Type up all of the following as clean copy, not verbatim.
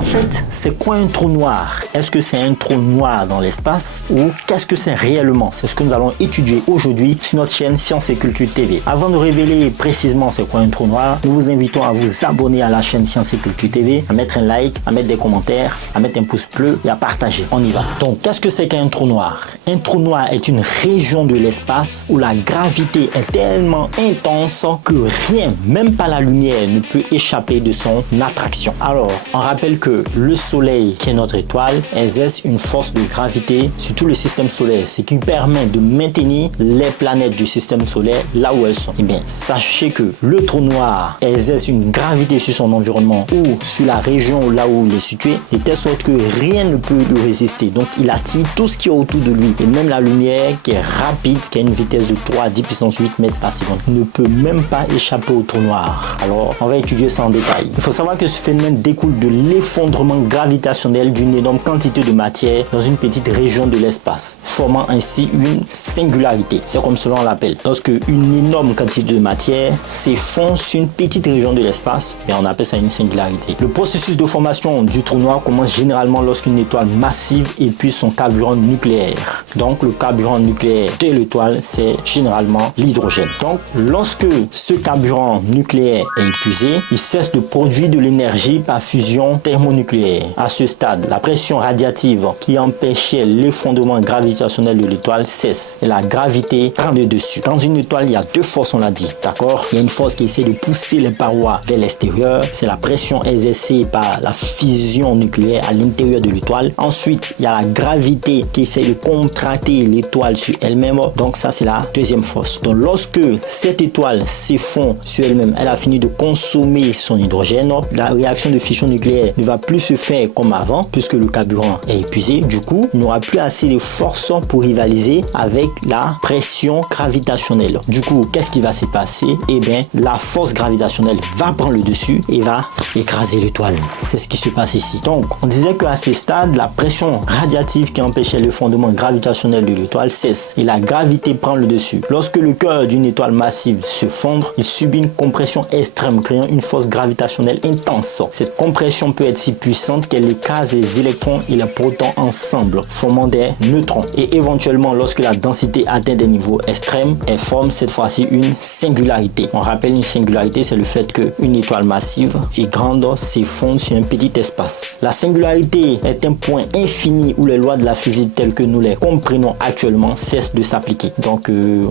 En fait, c'est quoi un trou noir? Est-ce que c'est un trou noir dans l'espace ou qu'est-ce que c'est réellement? C'est ce que nous allons étudier aujourd'hui sur notre chaîne Sciences et Culture TV. Avant de révéler précisément c'est quoi un trou noir, nous vous invitons à vous abonner à la chaîne Sciences et Culture TV, à mettre un like, à mettre des commentaires, à mettre un pouce bleu et à partager. On y va. Donc, qu'est-ce que c'est qu'un trou noir? Un trou noir est une région de l'espace où la gravité est tellement intense que rien, même pas la lumière, ne peut échapper de son attraction. Alors, on rappelle que le Soleil, qui est notre étoile, exerce une force de gravité sur tout le système solaire, ce qui permet de maintenir les planètes du système solaire là où elles sont. Eh bien, sachez que le trou noir exerce une gravité sur son environnement ou sur la région là où il est situé, de telle sorte que rien ne peut lui résister. Donc, il attire tout ce qui est autour de lui. Et même la lumière, qui est rapide, qui a une vitesse de 3 à 10 puissance 8 mètres par seconde, ne peut même pas échapper au trou noir. Alors, on va étudier ça en détail. Il faut savoir que ce phénomène découle de l'effondrement gravitationnel d'une énorme quantité de matière dans une petite région de l'espace, formant ainsi une singularité. C'est comme cela on l'appelle. Lorsque une énorme quantité de matière s'effondre sur une petite région de l'espace, on appelle ça une singularité. Le processus de formation du trou noir commence généralement lorsqu'une étoile massive épuise son carburant nucléaire. Donc, le carburant nucléaire de l'étoile, c'est généralement l'hydrogène. Donc, lorsque ce carburant nucléaire est épuisé, il cesse de produire de l'énergie par fusion thermonucléaire. À ce stade, la pression radiative qui empêchait l'effondrement gravitationnel de l'étoile cesse et la gravité prend le dessus. Dans une étoile, il y a deux forces, on l'a dit, d'accord? Il y a une force qui essaie de pousser les parois vers l'extérieur, c'est la pression exercée par la fusion nucléaire à l'intérieur de l'étoile. Ensuite, il y a la gravité qui essaie de contracter l'étoile sur elle-même, donc ça c'est la deuxième force. Donc lorsque cette étoile s'effondre sur elle-même, elle a fini de consommer son hydrogène, la réaction de fission nucléaire ne va plus se faire comme avant puisque le carburant est épuisé. Du coup, il n'aura plus assez de force pour rivaliser avec la pression gravitationnelle. Du coup, qu'est-ce qui va se passer? Eh bien, la force gravitationnelle va prendre le dessus et va écraser l'étoile. C'est ce qui se passe ici. Donc, on disait qu'à ce stade, la pression radiative qui empêchait le fondement gravitationnel de l'étoile cesse et la gravité prend le dessus. Lorsque le cœur d'une étoile massive se fondre, il subit une compression extrême, créant une force gravitationnelle intense. Cette compression peut être si puissante qu'elle écrase les électrons et les protons ensemble, formant des neutrons. Et éventuellement, lorsque la densité atteint des niveaux extrêmes, elle forme cette fois-ci une singularité. On rappelle, une singularité, c'est le fait qu'une étoile massive et grande s'effondre sur un petit espace. La singularité est un point infini où les lois de la physique telles que nous les comprenons actuellement cessent de s'appliquer. Donc,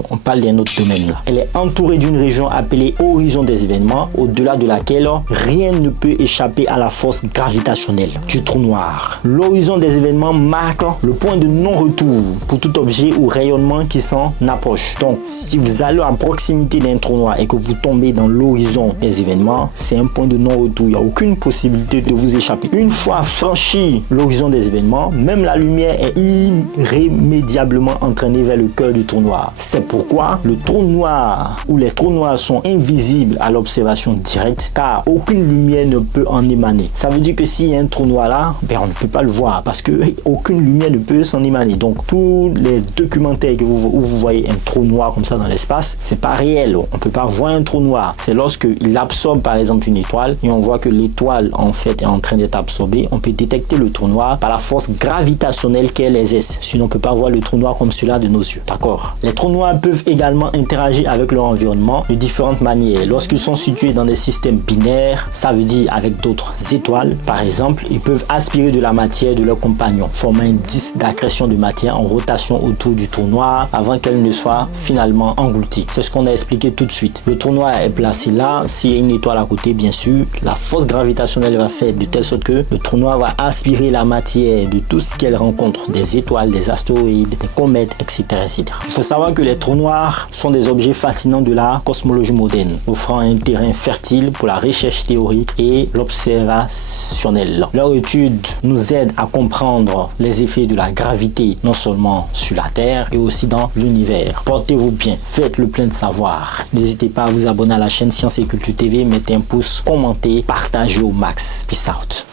on parle d'un autre domaine là. Elle est entourée d'une région appelée horizon des événements, au-delà de laquelle rien ne peut échapper à la force gravitationnelle du trou noir. L'horizon des événements marque le point de non-retour pour tout objet ou rayonnement qui s'en approche. Donc, si vous allez à proximité d'un trou noir et que vous tombez dans l'horizon des événements, c'est un point de non-retour. Il n'y a aucune possibilité de vous échapper. Une fois franchi l'horizon des événements, même la lumière est irrémédiablement entraînée vers le cœur du trou noir. C'est pourquoi le trou noir ou les trous noirs sont invisibles à l'observation directe car aucune lumière ne peut en émaner. Ça veut dire que s'il y a un trou noir là, on ne peut pas le voir parce que aucune lumière ne peut s'en émaner. Donc tous les documentaires où vous voyez un trou noir comme ça dans l'espace, c'est pas réel. On ne peut pas voir un trou noir. C'est lorsque il absorbe par exemple une étoile et on voit que l'étoile en fait est en train d'être absorbée, on peut détecter le trou noir par la force gravitationnelle qu'elle exerce. Sinon on ne peut pas voir le trou noir comme celui-là de nos yeux. D'accord? Les trous noirs peuvent également interagir avec leur environnement de différentes manières. Lorsqu'ils sont situés dans des systèmes binaires, ça veut dire avec d'autres étoiles, par exemple, ils peuvent aspirer de la matière de leurs compagnons, formant un disque d'accrétion de matière en rotation autour du trou noir avant qu'elle ne soit finalement engloutie. C'est ce qu'on a expliqué tout de suite. Le trou noir est placé là. S'il y a une étoile à côté, bien sûr, la force gravitationnelle va faire de telle sorte que le trou noir va aspirer la matière de tout ce qu'elle rencontre, des étoiles, des astéroïdes, des comètes, etc., etc. Il faut savoir que les trous noirs sont des objets fascinants de la cosmologie moderne, offrant un terrain fertile pour la recherche théorique et l'observationnel. Leur étude nous aide à comprendre les effets de la gravité, non seulement sur la Terre, et aussi dans l'univers. Portez-vous bien, faites le plein de savoir. N'hésitez pas à vous abonner à la chaîne Sciences et Culture TV, mettez un pouce, commentez, partagez au max. Peace out.